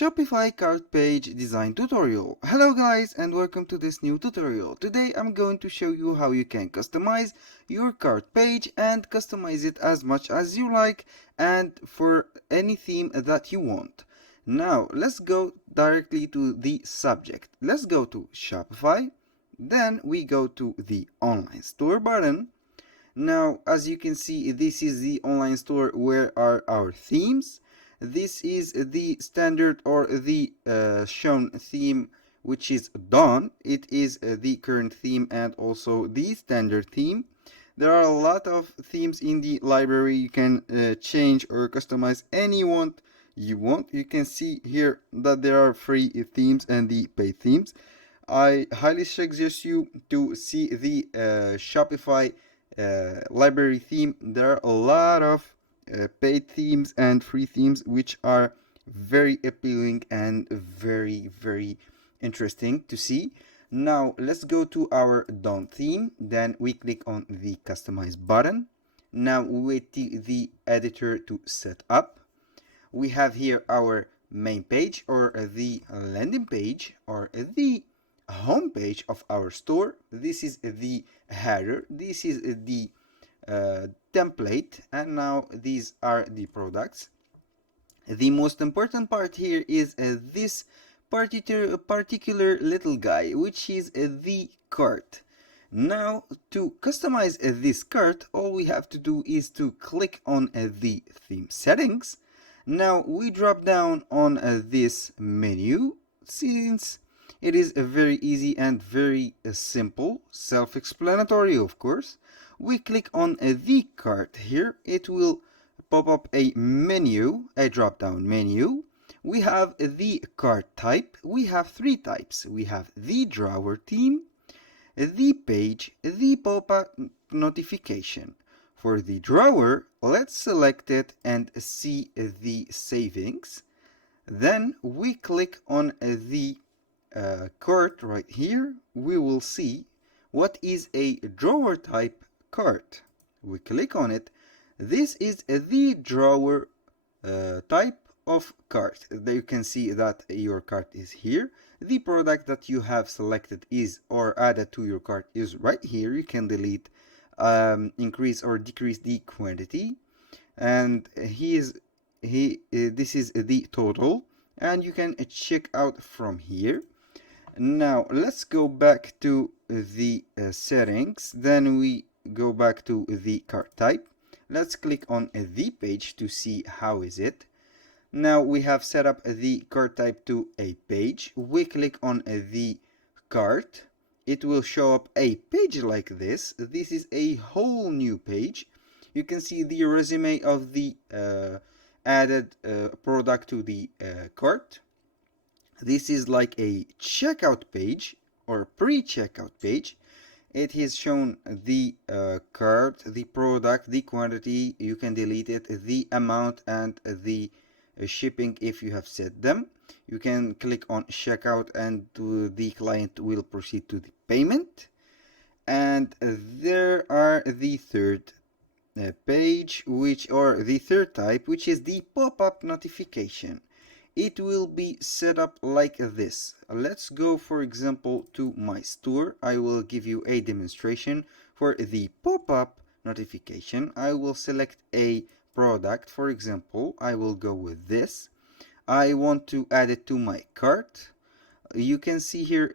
Shopify cart page design tutorial. Hello guys and welcome to this new tutorial. Today I'm going to show you how you can customize your cart page and customize it as much as you like and for any theme that you want. Now let's go directly to the subject. Let's go to Shopify, then we go to the online store button. Now, as you can see, this is the online store where are our themes. This is the standard or the shown theme, which is Dawn. It is the current theme and also the standard theme. There are a lot of themes in the library. You can change or customize any one you want. You can see here that there are free themes and the paid themes. I highly suggest you to see the Shopify library theme. There are a lot of paid themes and free themes which are very appealing and very interesting to see. Now let's go to our Dawn theme, then we click on the customize button. Now we wait the editor to set up. We have here our main page or the landing page or the home page of our store. This is the header, this is the template, and now these are the products. The most important part here is this particular little guy, which is the cart. Now to customize this cart, all we have to do is to click on the theme settings. Now we drop down on this menu. Since it is very easy and very simple, self-explanatory of course, we click on the cart here. It will pop up a menu, a drop-down menu. We have the cart type. We have three types. We have the drawer theme, the page, the pop-up notification. For the drawer, let's select it and see the savings. Then we click on the cart right here. We will see what is a drawer type cart. We click on it. This is the drawer type of cart. There you can see that your cart is here. The product that you have selected is or added to your cart is right here. You can delete, increase or decrease the quantity, and this is the total, and you can check out from here. Now let's go back to the settings, then we go back to the cart type. Let's click on the page to see how is it. Now we have set up the cart type to a page. We click on the cart. It will show up a page like this. This is a whole new page. You can see the resume of the added product to the cart. This is like a checkout page or pre-checkout page. It is shown the cart, the product, the quantity. You can delete it, the amount, and the shipping if you have set them. You can click on checkout and the client will proceed to the payment. And there are the third page, the third type, which is the pop-up notification. It will be set up like this. Let's go, for example, to my store. I will give you a demonstration for the pop-up notification. I will select a product. For example, I will go with this. I want to add it to my cart. You can see here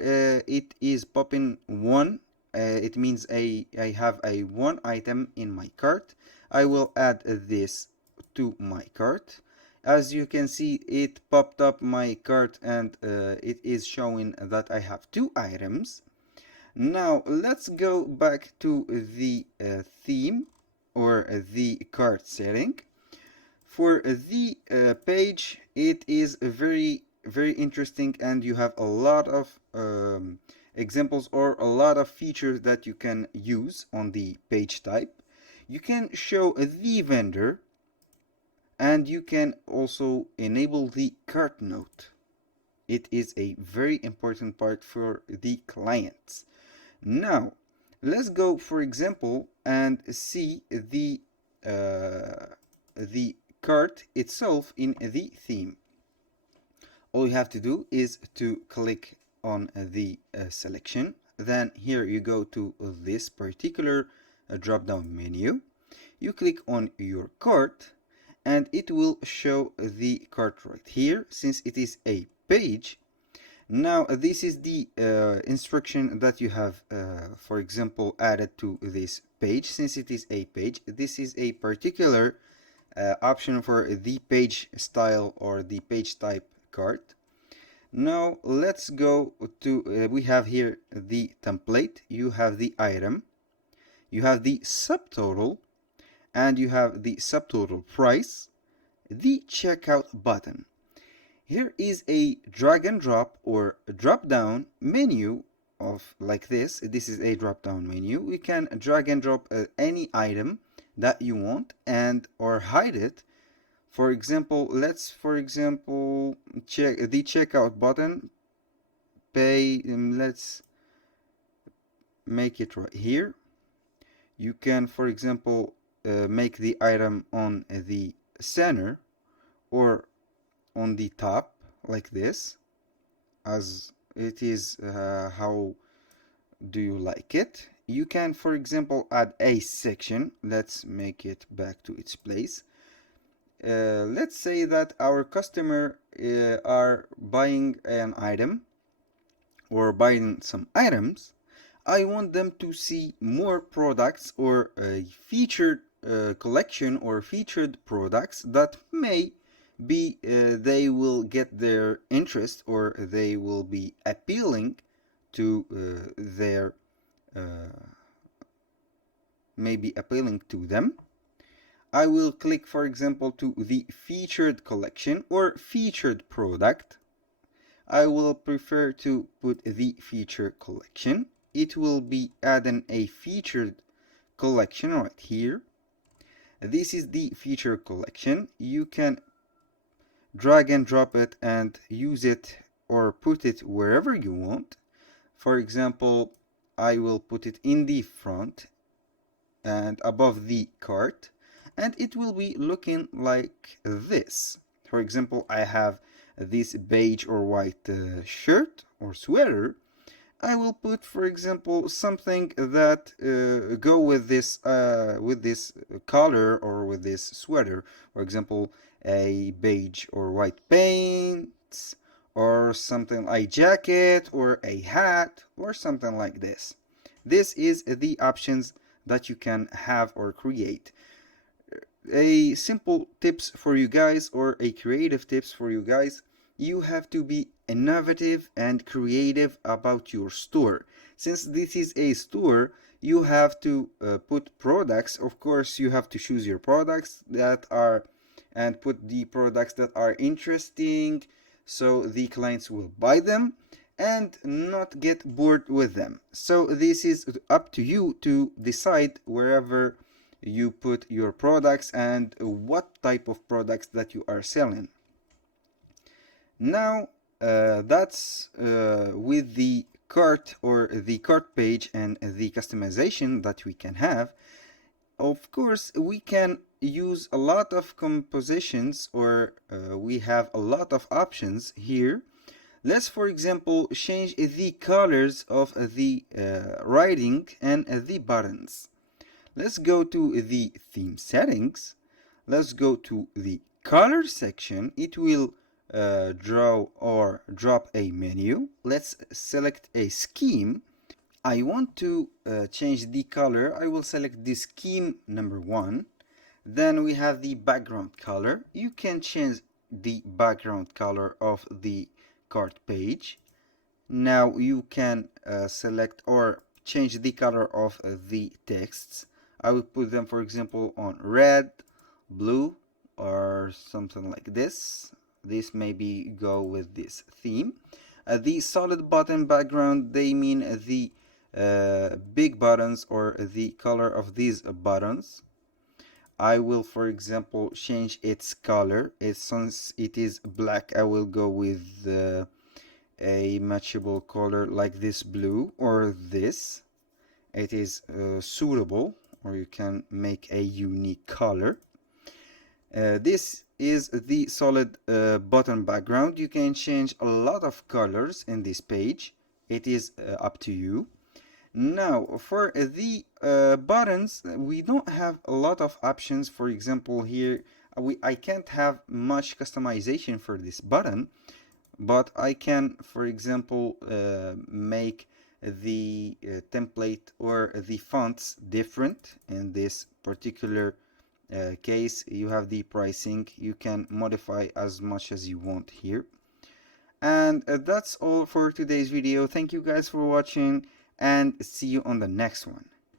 it is popping one. It means I have a one item in my cart. I will add this to my cart. As you can see, it popped up my cart and it is showing that I have two items. Now let's go back to the theme or the cart setting. For the page, it is very interesting and you have a lot of examples or a lot of features that you can use on the page type. You can show the vendor, and you can also enable the cart note. It is a very important part for the clients. Now let's go, for example, and see the cart itself in the theme. All you have to do is to click on the selection. Then here you go to this particular drop down menu. You click on your cart and it will show the cart right here. Since it is a page, now this is the instruction that you have, for example, added to this page. Since it is a page, this is a particular option for the page style or the page type cart. Now let's go to, we have here the template, you have the item, you have the subtotal, and you have the subtotal price, the checkout button. Here is a drag and drop or drop down menu of like this. This is a drop down menu. We can drag and drop any item that you want and or hide it. For example, let's check the checkout button. Pay. Let's make it right here. You can, for example, make the item on the center or on the top like this, as it is. How do you like it? You can, for example, add a section. Let's make it back to its place. Let's say that our customer are buying an item or buying some items. I want them to see more products or a featured collection or featured products that may be they will get their interest or they will be appealing to their maybe appealing to them. I will click, for example, to the featured collection or featured product. I will prefer to put the feature collection. It will be adding a featured collection right here. This is the feature collection. You can drag and drop it and use it or put it wherever you want. For example, I will put it in the front and above the cart, and it will be looking like this. For example, I have this beige or white shirt or sweater. I will put, for example, something that go with this color or with this sweater. For example, a beige or white pants or something like jacket or a hat or something like this. This is the options that you can have or create. A simple tips for you guys or a creative tips for you guys. You have to be innovative and creative about your store. Since this is a store, you have to put products. Of course, you have to choose your products that are and put the products that are interesting so the clients will buy them and not get bored with them. So this is up to you to decide wherever you put your products and what type of products that you are selling. Now that's with the cart or the cart page and the customization that we can have. Of course, we can use a lot of compositions or we have a lot of options here. Let's, for example, change the colors of the writing and the buttons. Let's go to the theme settings. Let's go to the color section. It will draw or drop a menu. Let's select a scheme. I want to change the color. I will select the scheme number 1. Then we have the background color. You can change the background color of the cart page. Now you can select or change the color of the texts. I will put them, for example, on red, blue, or something like this. This maybe go with this theme. The solid button background, they mean the big buttons or the color of these buttons. I will, for example, change its color. Since it is black, I will go with a matchable color like this blue or this. It is suitable, or you can make a unique color. This is the solid button background. You can change a lot of colors in this page. It is up to you. Now, for the buttons, we don't have a lot of options. For example, here I can't have much customization for this button, but I can, for example, make the template or the fonts different. In this particular case, you have the pricing. You can modify as much as you want here. And that's all for today's video. Thank you guys for watching, and see you on the next one.